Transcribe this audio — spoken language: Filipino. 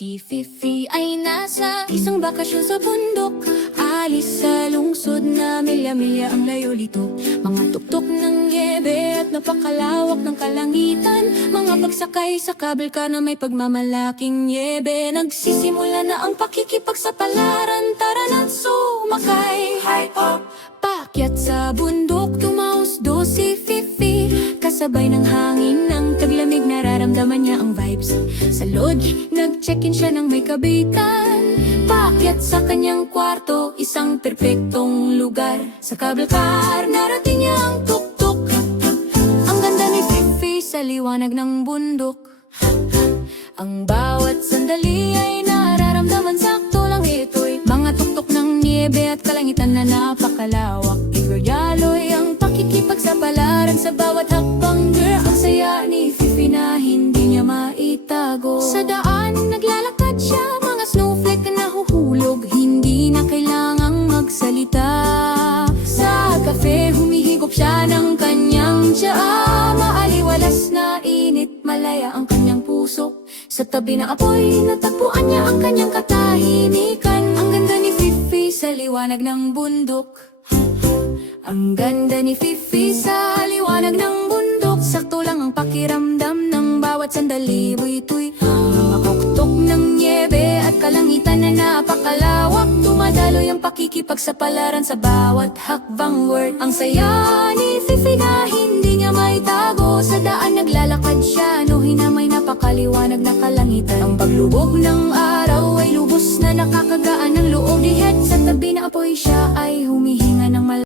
Si Fifi ay nasa isang bakasyon sa bundok. Alis sa lungsod na milya-milya ang layo lito. Mga tuktok ng niebe at napakalawak ng kalangitan. Mga pagsakay sa kabel ka na may pagmamalaking niebe. Nagsisimula na ang pakikipagsapalaran. Tara na't sumakay. High up! Paakyat sa bundok, tumausdo si Fifi. Kasabay ng hangin ng taglamig, nararamdaman niya ang vibes. Sa lodge, nag-check-in siya ng may kabitan. Paakyat sa kanyang kwarto, isang perpektong lugar. Sa cable car, narating niya ang tuk-tuk. Ang ganda ni Fifi sa liwanag ng bundok. Ang bawat sandali ay nararamdaman sakto lang ito'y mga tuktok ng niebe at kalangitan na napakalawak. Igoyaloy ang pakikipagsapalaran sa bawat hakbang. Girl, ang saya ni Fifi na hindi niya maitago. Sa daan naglalakad siya, mga snowflake na nahuhulog. Hindi na kailangang magsalita. Sa kafe humihigop siya ng kanyang tsaa. Maaliwalas na init, malaya ang kanyang puso. Sa tabi ng apoy, natagpuan niya ang kanyang katahimikan. Ang ganda ni Fifi sa liwanag ng bundok. Ang ganda ni Fifi sa liwanag ng bundok. Sakto lang ang pakiramdam ng bawat sandali. Ito'y mga tuktok ng niebe at kalangitan na napakalawak. Dumadaloy ang pakikipagsapalaran sa bawat hakbang word. Ang saya ni Fifi na hindi niya maitago. Sa daan naglalakad siya, no hinamay napakaliwanag na kalangitan. Ang paglubog ng araw ay lubos na nakakagaan ng loob. Dihet sa tabi na apoy siya ay humihinga ng